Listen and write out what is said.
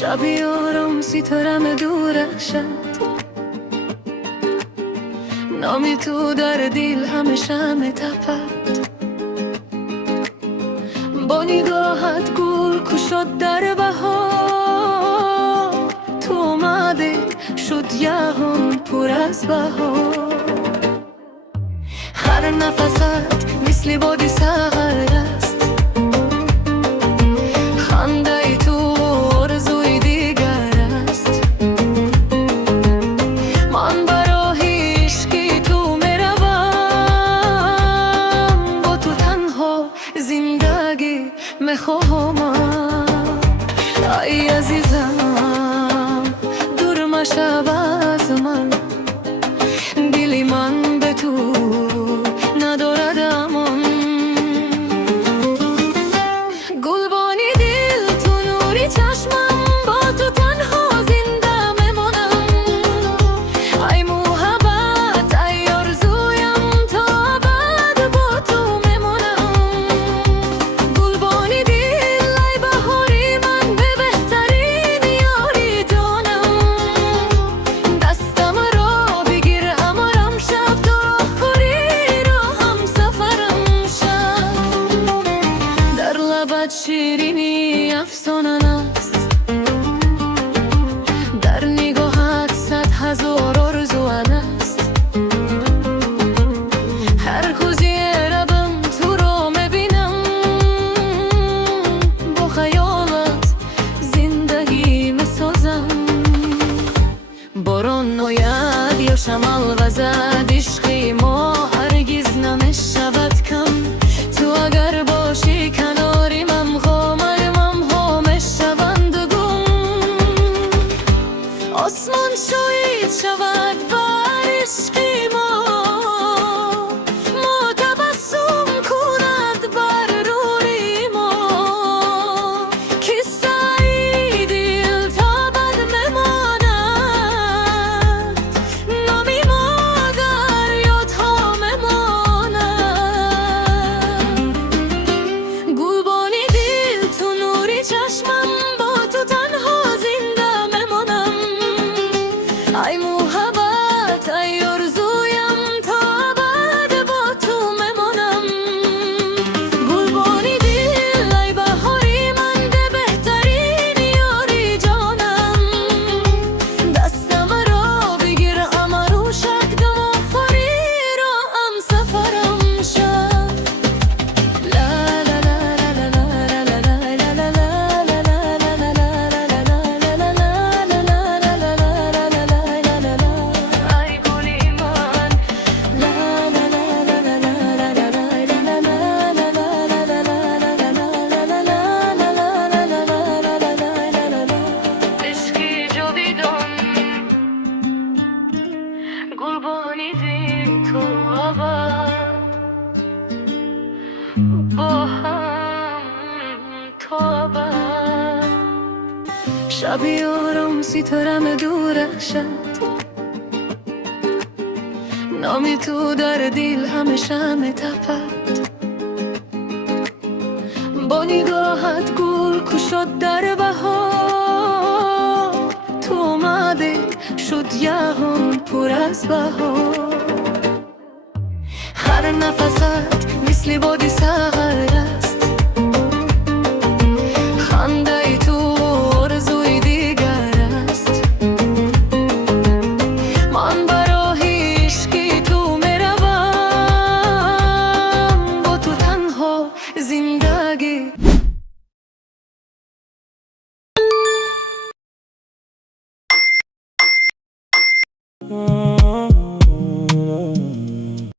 شبی آرام ستارم دور شد، نامی تو در دل همیشه میتپد. با نگاهت گل کشد در بهار، تو اومدی شد یهان پر از بهار. هر نفست مثل باد سحر است، خنده تو آرزوی دیگر است. من برای عشق تو میروم، با تو تنها زندگی میخواهم. ای عزیزم دور مشو از من، دل من به تو ندارد امان. گلبانی دل تو نوری چشمم، با تو تنها زنده میمانم. ای محبت ای آرزویم، تا ابد با تو میمانم. گلبانی دل ای بهاری من، به بهترین یاری جانم. دستم را بگیر امارم شب، تا آخری را هم سفرم شب. در لبت شیرینی افسانه است، در نگاهت 100,000 آرزو است. هر روزی ربم تو را میبینم، با خیالت زندگی میسازم. باران آید یا شمال وزد، عشق ما هرگز نمیشود کم. تو اگر باشی کناری من، غمم ها میشوند گم. آسمان شاهد شود بر عشق ما، تبسم کند بر روی ما. قصه ای دل تا ابد میماند، نامی ما در یادها میماند. گلبانی دل تو نوری چشمم، با تو تنها زنده میمانم. ای محبت ای آرزویم، تا ابد با تو میمانم. گلبانی دل ای بهاری من، به بهترین یاری جانم. دستم را بگیر امارو شک، دم آخری را هم سفرم شد. لا لا لا لا لا لا لا لا لا ای گلی من، لا لا لا لا لا عشقی جاویدان. گلبانی دل تو ابد با هم تا ابد. شبی آرام ستارم دور شد، نامی تو در دل همیشه میتپد. با نگاهت گل کشد در بهار، تو اومدی شد یهان پر از بهار. هر نفست مثل باد سحر است، خنده تو آرزوی دیگر است. من برای عشق تو میروم، با تو تنها زندگی Oh